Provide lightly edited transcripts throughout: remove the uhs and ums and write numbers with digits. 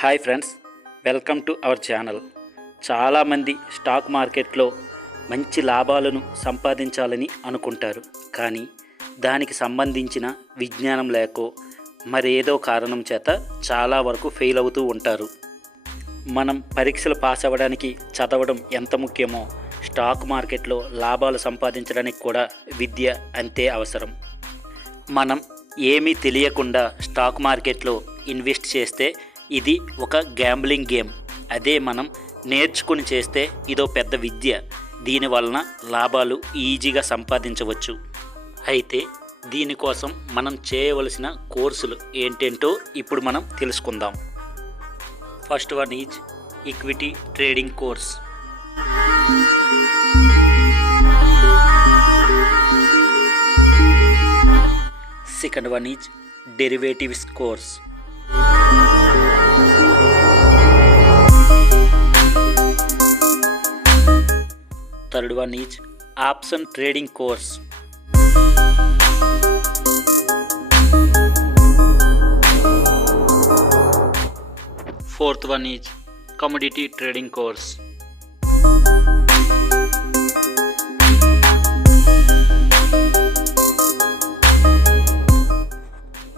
Hi friends, welcome to our channel. చాలామంది స్టాక్ మార్కెట్లో మంచి లాభాలను సంపాదించాలని అనుకుంటారు. కానీ దానికి సంబంధించిన విజ్ఞానం లేకో మరేదో కారణం చేత చాలా వరకు ఫెయిల్ అవుతూ ఉంటారు. మనం పరీక్షలు పాస్ అవ్వడానికి చదవడం ఎంత ముఖ్యమో స్టాక్ మార్కెట్లో లాభాలు సంపాదించడానికి కూడా విద్య అంతే అవసరం. మనం ఏమీ తెలియకుండా స్టాక్ మార్కెట్లో ఇన్వెస్ట్ చేస్తే ఇది ఒక గ్యాంబ్లింగ్ గేమ్. అదే మనం నేర్చుకుని చేస్తే ఇదో పెద్ద విద్య. దీనివలన లాభాలు ఈజీగా సంపాదించవచ్చు. అయితే దీనికోసం మనం చేయవలసిన కోర్సులు ఏంటేంటో ఇప్పుడు మనం తెలుసుకుందాం. First one is equity trading course. Second one is derivatives course. Third one is option trading course. Fourth one is commodity trading course.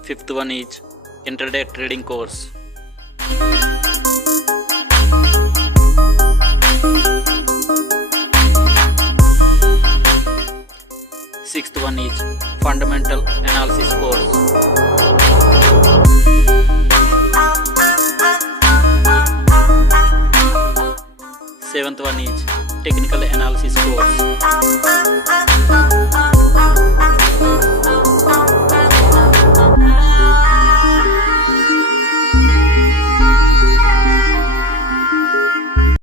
Fifth one is intraday trading course. Sixth one is fundamental analysis course. Seventh one is technical analysis course.